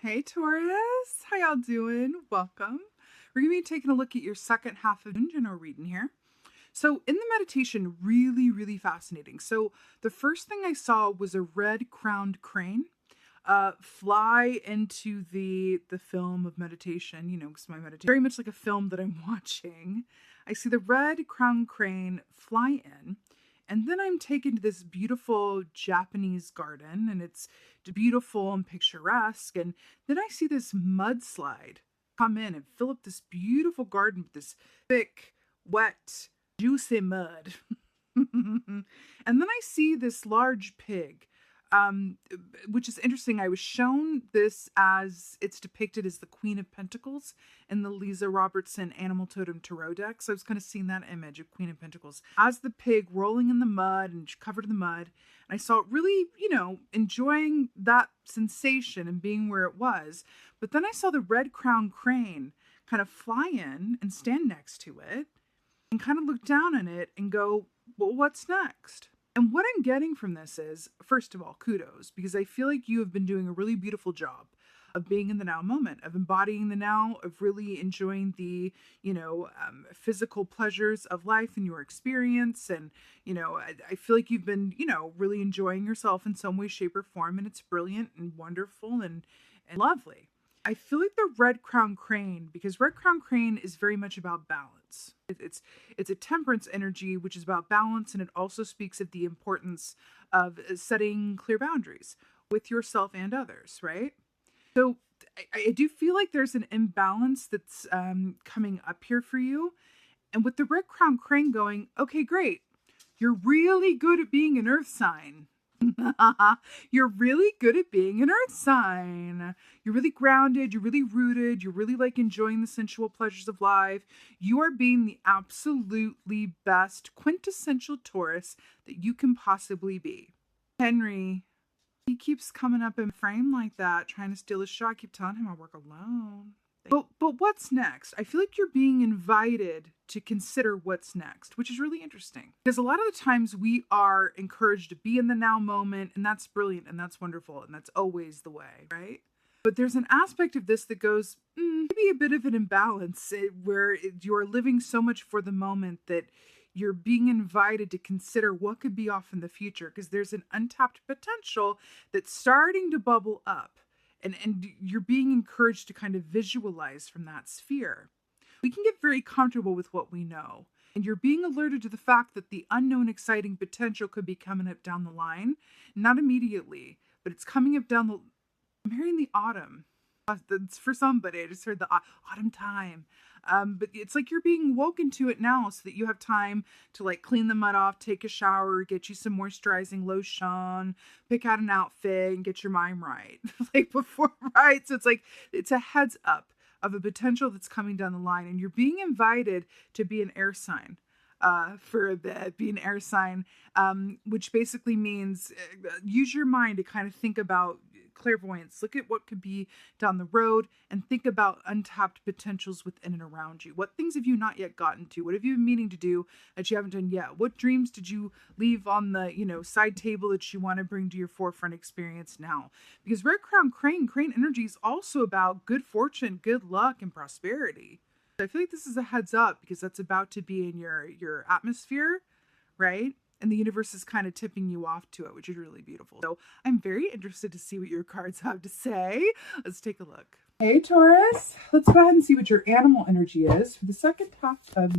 Hey Taurus, how y'all doing? Welcome. We're going to be taking a look at your second half of general reading here. So in the meditation, really fascinating. So the first thing I saw was a red-crowned crane fly into the film of meditation, because my meditation very much like a film that I'm watching. I see the red-crowned crane fly in. And then I'm taken to this beautiful Japanese garden, and it's beautiful and picturesque. And then I see this mudslide come in and fill up this beautiful garden with this thick, wet, juicy mud. And then I see this large pig, which is interesting. I was shown this as it's depicted as the Queen of Pentacles in the Lisa Robertson Animal Totem Tarot deck. So I was kind of seeing that image of Queen of Pentacles as the pig rolling in the mud and covered in the mud. And I saw it really, enjoying that sensation and being where it was. But then I saw the red-crowned crane kind of fly in and stand next to it and kind of look down on it and go, well, what's next? And what I'm getting from this is, first of all, kudos, because I feel like you have been doing a really beautiful job of being in the now moment, of embodying the now, of really enjoying the, physical pleasures of life and your experience. And, I feel like you've been, really enjoying yourself in some way, shape, or form. And it's brilliant and wonderful and lovely. I feel like the red crown crane, because red crown crane is very much about balance. It's a temperance energy, which is about balance, and it also speaks of the importance of setting clear boundaries with yourself and others, right? So I do feel like there's an imbalance that's coming up here for you. And with the red crown crane going, okay, great. You're really good at being an earth sign. You're really good at being an earth sign. You're really grounded. You're really rooted. You're really enjoying the sensual pleasures of life. You are being the absolutely best quintessential Taurus that you can possibly be. Henry, he keeps coming up in frame like that, trying to steal his show. I keep telling him I work alone. But what's next? I feel like you're being invited to consider what's next, which is really interesting. Because a lot of the times we are encouraged to be in the now moment, and that's brilliant, and that's wonderful, and that's always the way, right? But there's an aspect of this that goes, maybe a bit of an imbalance, where you're living so much for the moment that you're being invited to consider what could be off in the future, because there's an untapped potential that's starting to bubble up. And you're being encouraged to kind of visualize from that sphere. We can get very comfortable with what we know. And you're being alerted to the fact that the unknown exciting potential could be coming up down the line. Not immediately, but it's coming up down the... I'm hearing the autumn. That's for somebody. I just heard the autumn time. But it's like you're being woken to it now so that you have time to clean the mud off, take a shower, get you some moisturizing lotion, pick out an outfit, and get your mind right. Before, right? So it's a heads up of a potential that's coming down the line, and you're being invited to be an air sign. For a bit, be an air sign, which basically means use your mind to kind of think about clairvoyance, look at what could be down the road, and think about untapped potentials within and around you. What things have you not yet gotten to? What have you been meaning to do that you haven't done yet? What dreams did you leave on the side table that you want to bring to your forefront experience now? Because red crown crane energy is also about good fortune, good luck, and prosperity. I feel like this is a heads up because that's about to be in your atmosphere, right? And the universe is kind of tipping you off to it, which is really beautiful. So I'm very interested to see what your cards have to say. Let's take a look. Hey, Taurus. Let's go ahead and see what your animal energy is for the second half of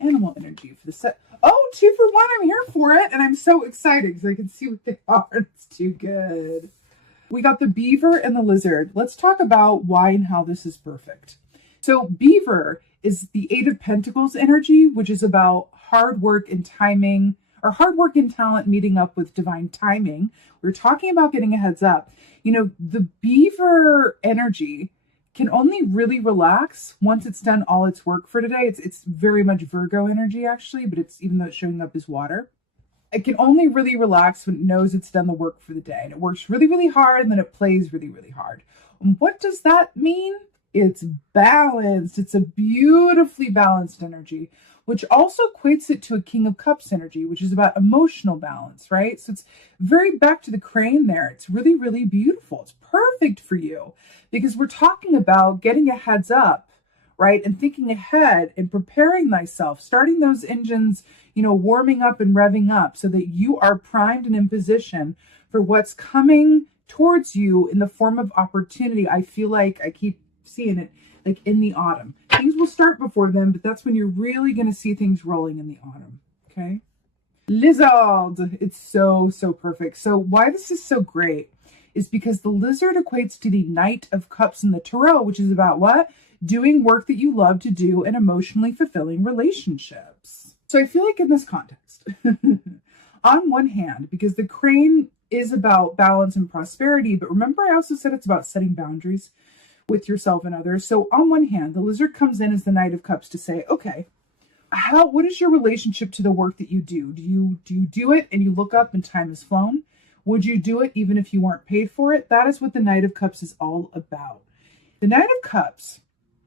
animal energy for the set. Oh, 2 for 1. I'm here for it. And I'm so excited because I can see what they are. It's too good. We got the beaver and the lizard. Let's talk about why and how this is perfect. So beaver is the 8 of Pentacles energy, which is about hard work and timing, or hard work and talent meeting up with divine timing. We're talking about getting a heads up. The beaver energy can only really relax once it's done all its work for today. It's very much Virgo energy, actually, but it's, even though it's showing up as water, it can only really relax when it knows it's done the work for the day. And it works really hard, and then it plays really hard. And what does that mean? It's balanced. It's a beautifully balanced energy, which also equates it to a King of Cups energy, which is about emotional balance, right? So it's very back to the crane there. It's really, really beautiful. It's perfect for you because we're talking about getting a heads up, right? And thinking ahead and preparing thyself, starting those engines, warming up and revving up so that you are primed and in position for what's coming towards you in the form of opportunity. I feel like I keep seeing it like in the autumn. Things will start before then, but that's when you're really going to see things rolling in the autumn. Okay. Lizard. It's so, so perfect. So why this is so great is because the lizard equates to the Knight of Cups in the Tarot, which is about what? Doing work that you love to do in emotionally fulfilling relationships. So I feel like in this context, on one hand, because the crane is about balance and prosperity, but remember I also said it's about setting boundaries with yourself and others. So on one hand, the lizard comes in as the Knight of Cups to say, okay, what is your relationship to the work that you do? Do you do it and you look up and time has flown? Would you do it even if you weren't paid for it? That is what the Knight of Cups is all about. The Knight of Cups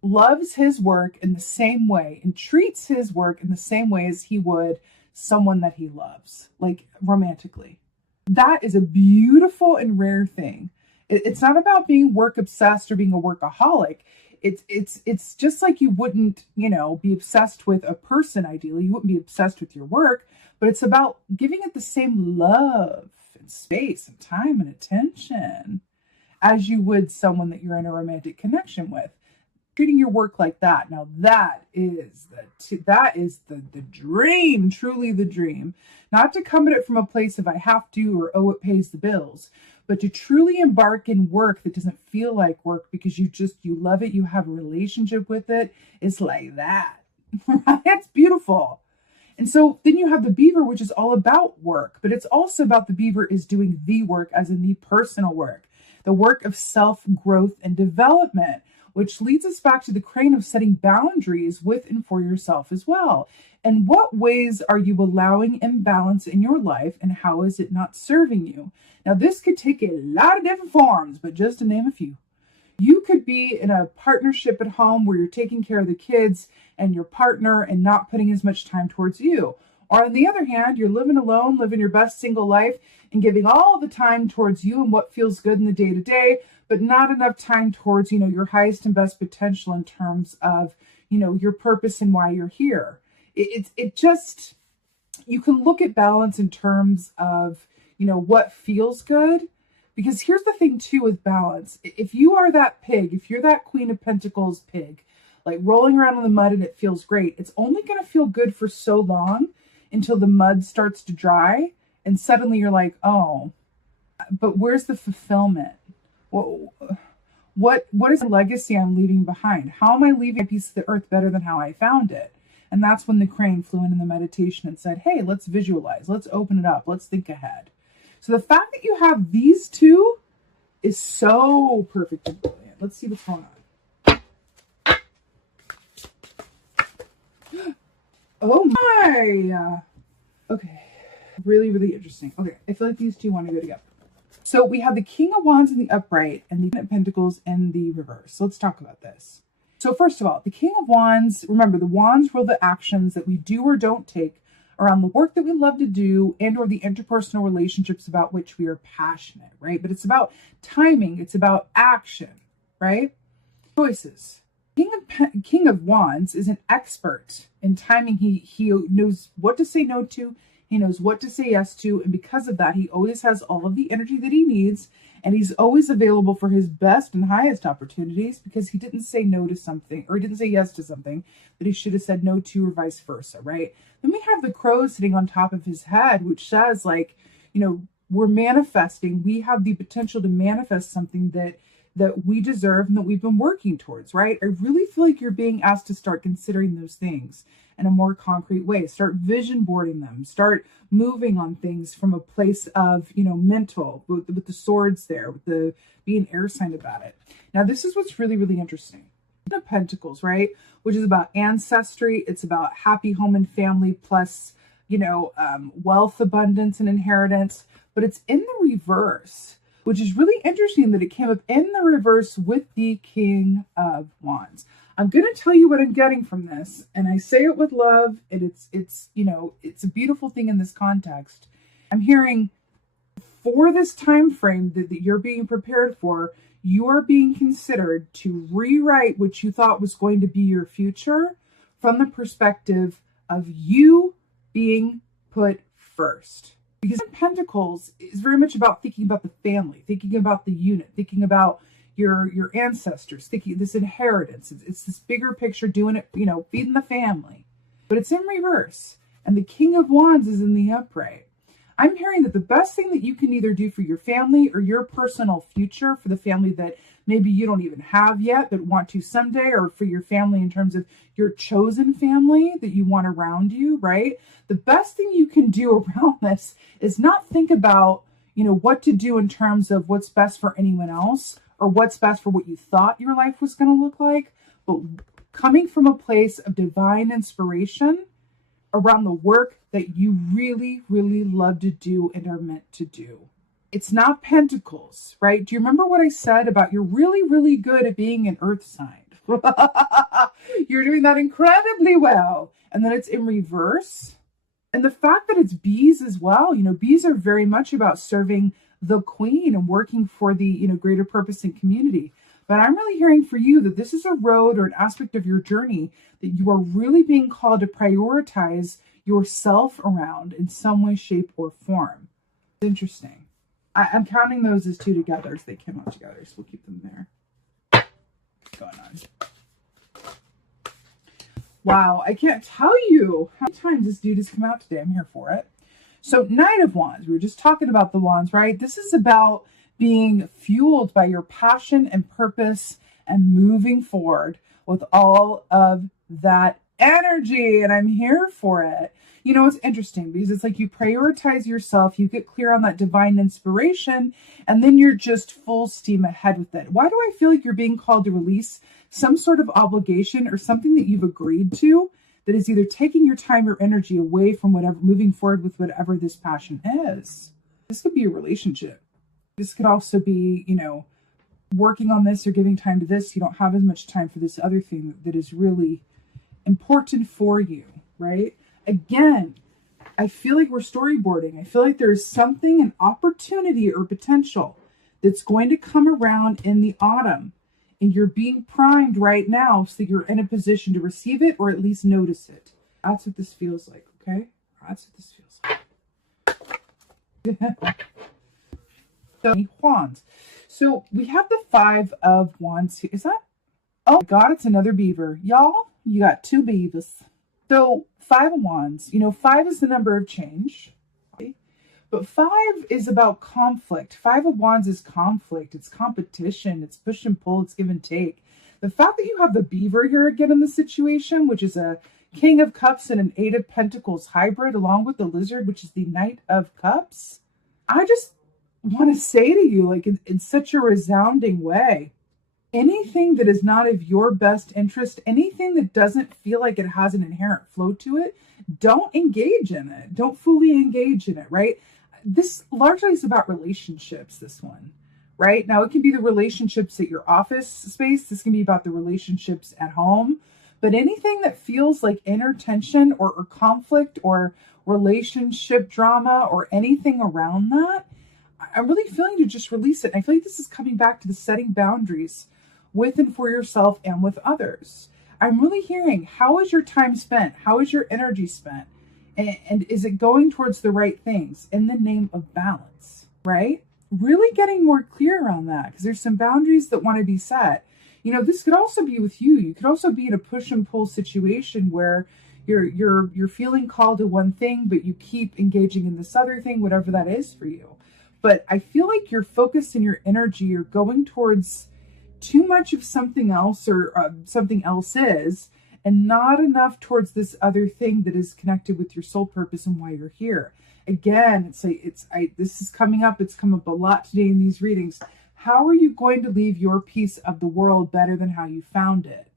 loves his work in the same way and treats his work in the same way as he would someone that he loves, like romantically. That is a beautiful and rare thing. It's not about being work obsessed or being a workaholic. It's just like you wouldn't, be obsessed with a person. Ideally, you wouldn't be obsessed with your work, but it's about giving it the same love and space and time and attention as you would someone that you're in a romantic connection with. Treating your work like that. Now that is the dream, truly the dream. Not to come at it from a place of I have to or oh, it pays the bills, but to truly embark in work that doesn't feel like work because you love it, you have a relationship with it. It's like that. It's beautiful. And so then you have the beaver, which is all about work, but it's also about the beaver is doing the work as in the personal work, the work of self-growth and development, which leads us back to the crane of setting boundaries with and for yourself as well. And what ways are you allowing imbalance in your life and how is it not serving you? Now, this could take a lot of different forms, but just to name a few. You could be in a partnership at home where you're taking care of the kids and your partner and not putting as much time towards you. Or on the other hand, you're living alone, living your best single life and giving all the time towards you and what feels good in the day to day, but not enough time towards, your highest and best potential in terms of, your purpose and why you're here. It just, you can look at balance in terms of, what feels good. Because here's the thing too with balance. If you are that pig, if you're that Queen of Pentacles pig, like rolling around in the mud and it feels great, it's only going to feel good for so long until the mud starts to dry. And suddenly you're like, oh, but where's the fulfillment? What is the legacy I'm leaving behind? How am I leaving a piece of the earth better than how I found it? And that's when the crane flew in the meditation and said, hey, let's visualize. Let's open it up. Let's think ahead. So the fact that you have these two is so perfect and brilliant. Let's see what's going on. Oh my. Okay. Really, really interesting. Okay. I feel like these two want to go together. So we have the King of Wands in the upright and the Queen of Pentacles in the reverse. So let's talk about this. So first of all, the King of Wands, remember the wands rule the actions that we do or don't take around the work that we love to do and or the interpersonal relationships about which we are passionate, right? But it's about timing. It's about action, right? Choices. King of Wands is an expert in timing. He knows what to say no to. He knows what to say yes to. And because of that, he always has all of the energy that he needs. And he's always available for his best and highest opportunities because he didn't say no to something or he didn't say yes to something that he should have said no to or vice versa, right? Then we have the crow sitting on top of his head, which says we're manifesting. We have the potential to manifest something that we deserve and that we've been working towards, right? I really feel like you're being asked to start considering those things in a more concrete way. Start vision boarding them. Start moving on things from a place of, mental, with the swords there, with the being air sign about it. Now, this is what's really, really interesting. The Pentacles, right? Which is about ancestry. It's about happy home and family plus, wealth, abundance, and inheritance. But it's in the reverse, which is really interesting that it came up in the reverse with the King of Wands. I'm going to tell you what I'm getting from this, and I say it with love, and it's it's a beautiful thing in this context. I'm hearing for this time frame that you're being prepared for, you are being considered to rewrite what you thought was going to be your future from the perspective of you being put first. Because Pentacles is very much about thinking about the family, thinking about the unit, thinking about your ancestors, thinking this inheritance. It's this bigger picture, doing it, feeding the family. But it's in reverse. And the King of Wands is in the upright. I'm hearing that the best thing that you can either do for your family or your personal future, for the family that maybe you don't even have yet but want to someday, or for your family in terms of your chosen family that you want around you, right? The best thing you can do around this is not think about, what to do in terms of what's best for anyone else or what's best for what you thought your life was going to look like, but coming from a place of divine inspiration around the work that you really, really love to do and are meant to do. It's not Pentacles, right? Do you remember what I said about you're really, really good at being an earth sign? You're doing that incredibly well. And then it's in reverse. And the fact that it's bees as well, bees are very much about serving the queen and working for the, greater purpose and community. But I'm really hearing for you that this is a road or an aspect of your journey that you are really being called to prioritize yourself around in some way, shape, or form. It's interesting. I'm counting those as two together as they came out together, so we'll keep them there. What's going on? Wow, I can't tell you how many times this dude has come out today. I'm here for it. So, Knight of Wands. We were just talking about the wands, right? This is about being fueled by your passion and purpose and moving forward with all of that energy. And I'm here for it. It's interesting because it's like you prioritize yourself, you get clear on that divine inspiration, and then you're just full steam ahead with it. Why do I feel like you're being called to release some sort of obligation or something that you've agreed to that is either taking your time or energy away from whatever, moving forward with whatever this passion is? This could be a relationship. This could also be, working on this or giving time to this. You don't have as much time for this other thing that is really important for you, right? Again, I feel like we're storyboarding. I feel like there's something, an opportunity or potential that's going to come around in the autumn. And you're being primed right now so that you're in a position to receive it or at least notice it. That's what this feels like, okay? That's what this feels like. So, wands. So we have the Five of Wands here. Is that? Oh my God, it's another beaver. Y'all, you got two beavers. So 5 of Wands, 5 is the number of change, okay? But 5 is about conflict. 5 of Wands is conflict. It's competition. It's push and pull. It's give and take. The fact that you have the beaver here again in the situation, which is a King of Cups and an 8 of Pentacles hybrid, along with the lizard, which is the Knight of Cups. I just want to say to you, like in such a resounding way, anything that is not of your best interest, anything that doesn't feel like it has an inherent flow to it, don't engage in it. Don't fully engage in it, right? This largely is about relationships, this one, right? Now, it can be the relationships at your office space. This can be about the relationships at home. But anything that feels like inner tension or conflict or relationship drama or anything around that, I'm really feeling to just release it. I feel like this is coming back to the setting boundaries with and for yourself and with others. I'm really hearing, how is your time spent? How is your energy spent? And is it going towards the right things in the name of balance, right? Really getting more clear around that, because there's some boundaries that want to be set. This could also be with you. You could also be in a push and pull situation where you're feeling called to one thing, but you keep engaging in this other thing, whatever that is for you. But I feel like your focus and your energy are going towards too much of something else or something else is, and not enough towards this other thing that is connected with your soul purpose and why you're here. Again, this is coming up. It's come up a lot today in these readings. How are you going to leave your piece of the world better than how you found it?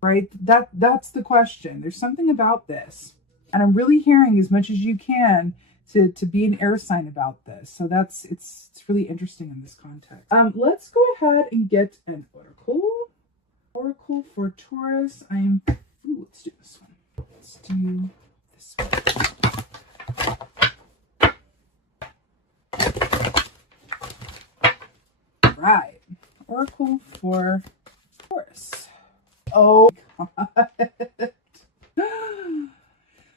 Right? That's the question. There's something about this. And I'm really hearing as much as you can to be an air sign about this. So it's really interesting in this context. Let's go ahead and get an oracle Oracle for Taurus. Let's do this one. Let's do this one. Right. Oracle for Taurus. Oh, God.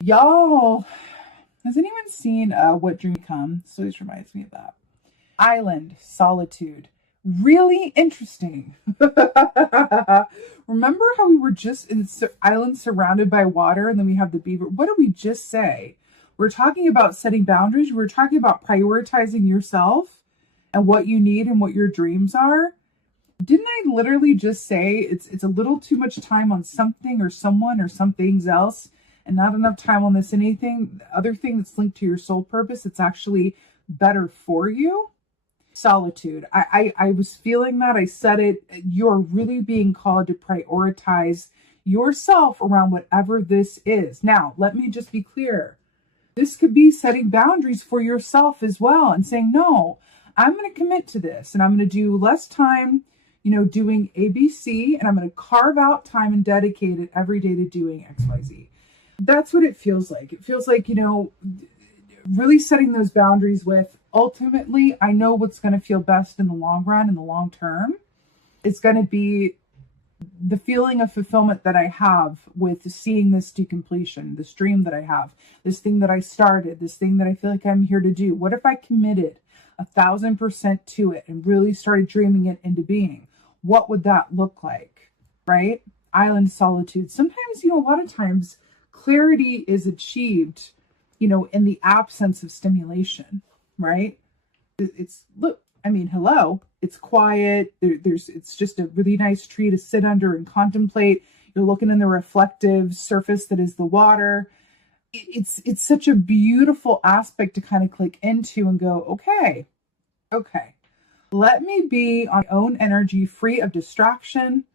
Y'all, has anyone seen What Dream Comes? So this reminds me of that. Island, solitude. Really interesting. Remember how we were just in island surrounded by water and then we have the beaver? What did we just say? We're talking about setting boundaries. We're talking about prioritizing yourself and what you need and what your dreams are. Didn't I literally just say it's a little too much time on something or someone or some things else and not enough time on this anything, other thing that's linked to your soul purpose? It's actually better for you. Solitude. I was feeling that. I said it. You're really being called to prioritize yourself around whatever this is. Now, let me just be clear. This could be setting boundaries for yourself as well and saying, no, I'm going to commit to this and I'm going to do less time, doing ABC, and I'm going to carve out time and dedicate it every day to doing XYZ. That's what it feels like. It feels like, really setting those boundaries with, ultimately, I know what's going to feel best in the long run, in the long term. It's going to be the feeling of fulfillment that I have with seeing this to completion, this dream that I have, this thing that I started, this thing that I feel like I'm here to do. What if I committed 1,000% to it and really started dreaming it into being? What would that look like, right? Island solitude. Sometimes, a lot of times clarity is achieved, in the absence of stimulation, right? Hello, it's quiet. It's just a really nice tree to sit under and contemplate. You're looking in the reflective surface that is the water. It's such a beautiful aspect to kind of click into and go, okay, let me be on my own energy, free of distraction,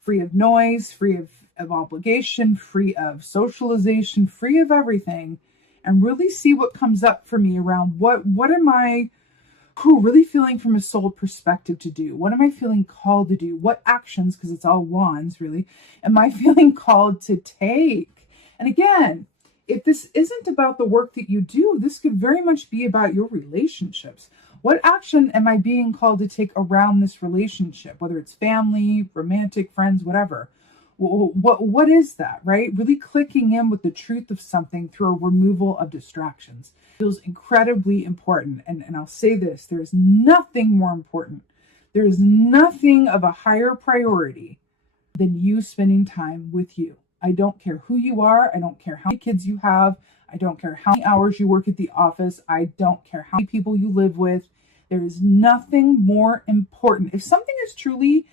free of noise, free of obligation, free of socialization, free of everything, and really see what comes up for me around what am I really feeling from a soul perspective to do? What am I feeling called to do? What actions, because it's all wands really, am I feeling called to take? And again, if this isn't about the work that you do, this could very much be about your relationships. What action am I being called to take around this relationship, whether it's family, romantic, friends, whatever? What is that, right? Really clicking in with the truth of something through a removal of distractions feels incredibly important. And I'll say this, there's nothing more important. There's nothing of a higher priority than you spending time with you. I don't care who you are. I don't care how many kids you have. I don't care how many hours you work at the office. I don't care how many people you live with. There is nothing more important. If something is truly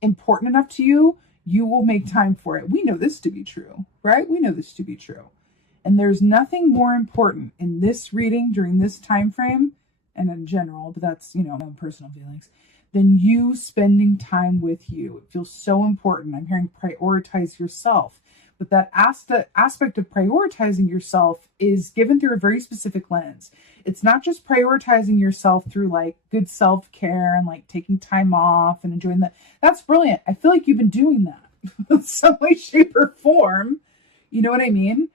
important enough to you, you will make time for it. We know this to be true, right? We know this to be true. And there's nothing more important in this reading during this time frame, and in general, but that's, my own personal feelings, than you spending time with you. It feels so important. I'm hearing prioritize yourself. But that aspect of prioritizing yourself is given through a very specific lens. It's not just prioritizing yourself through like good self-care and like taking time off and enjoying that. That's brilliant. I feel like you've been doing that in some way, shape, or form. You know what I mean?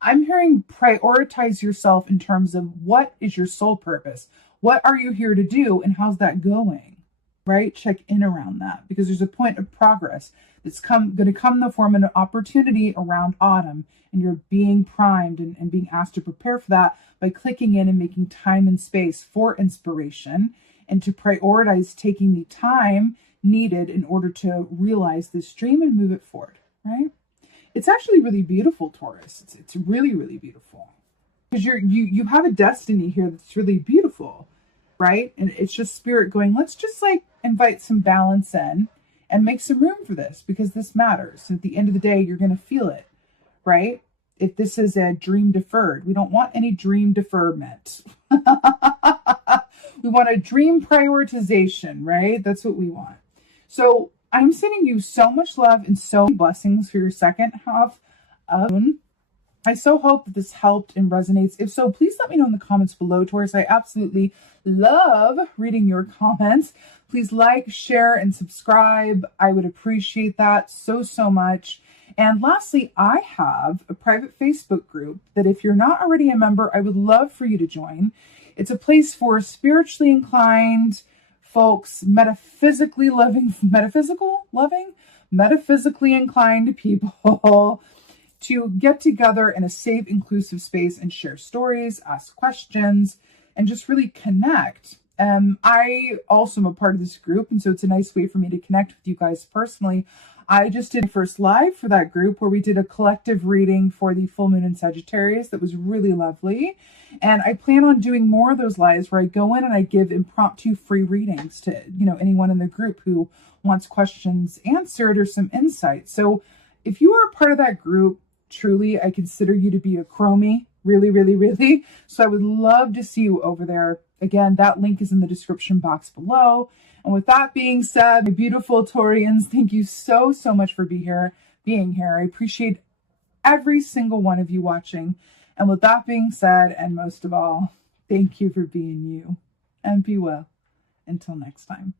I'm hearing prioritize yourself in terms of what is your soul purpose? What are you here to do? And how's that going? Right? Check in around that, because there's a point of progress that's going to come in the form of an opportunity around autumn, and you're being primed and being asked to prepare for that by clicking in and making time and space for inspiration and to prioritize taking the time needed in order to realize this dream and move it forward, right? It's actually really beautiful, Taurus. It's really, really beautiful, because you have a destiny here that's really beautiful, right? And it's just spirit going, let's just like invite some balance in and make some room for this, because this matters. And at the end of the day, you're going to feel it, right? If this is a dream deferred, we don't want any dream deferment. We want a dream prioritization, right? That's what we want. So I'm sending you so much love and so many blessings for your second half of June. I so hope that this helped and resonates. If so, please let me know in the comments below, Taurus. I absolutely love reading your comments. Please like, share, and subscribe. I would appreciate that so, so much. And lastly, I have a private Facebook group that if you're not already a member, I would love for you to join. It's a place for spiritually inclined folks, metaphysically inclined people to get together in a safe, inclusive space and share stories, ask questions, and just really connect. I also am a part of this group, and so it's a nice way for me to connect with you guys personally. I just did my first live for that group where we did a collective reading for the full moon in Sagittarius that was really lovely. And I plan on doing more of those lives where I go in and I give impromptu free readings to, anyone in the group who wants questions answered or some insight. So if you are a part of that group, truly, I consider you to be a chromie. Really, really, really. So I would love to see you over there. Again, that link is in the description box below. And with that being said, my beautiful Taurians, thank you so, so much for being here. I appreciate every single one of you watching. And with that being said, and most of all, thank you for being you. And be well. Until next time.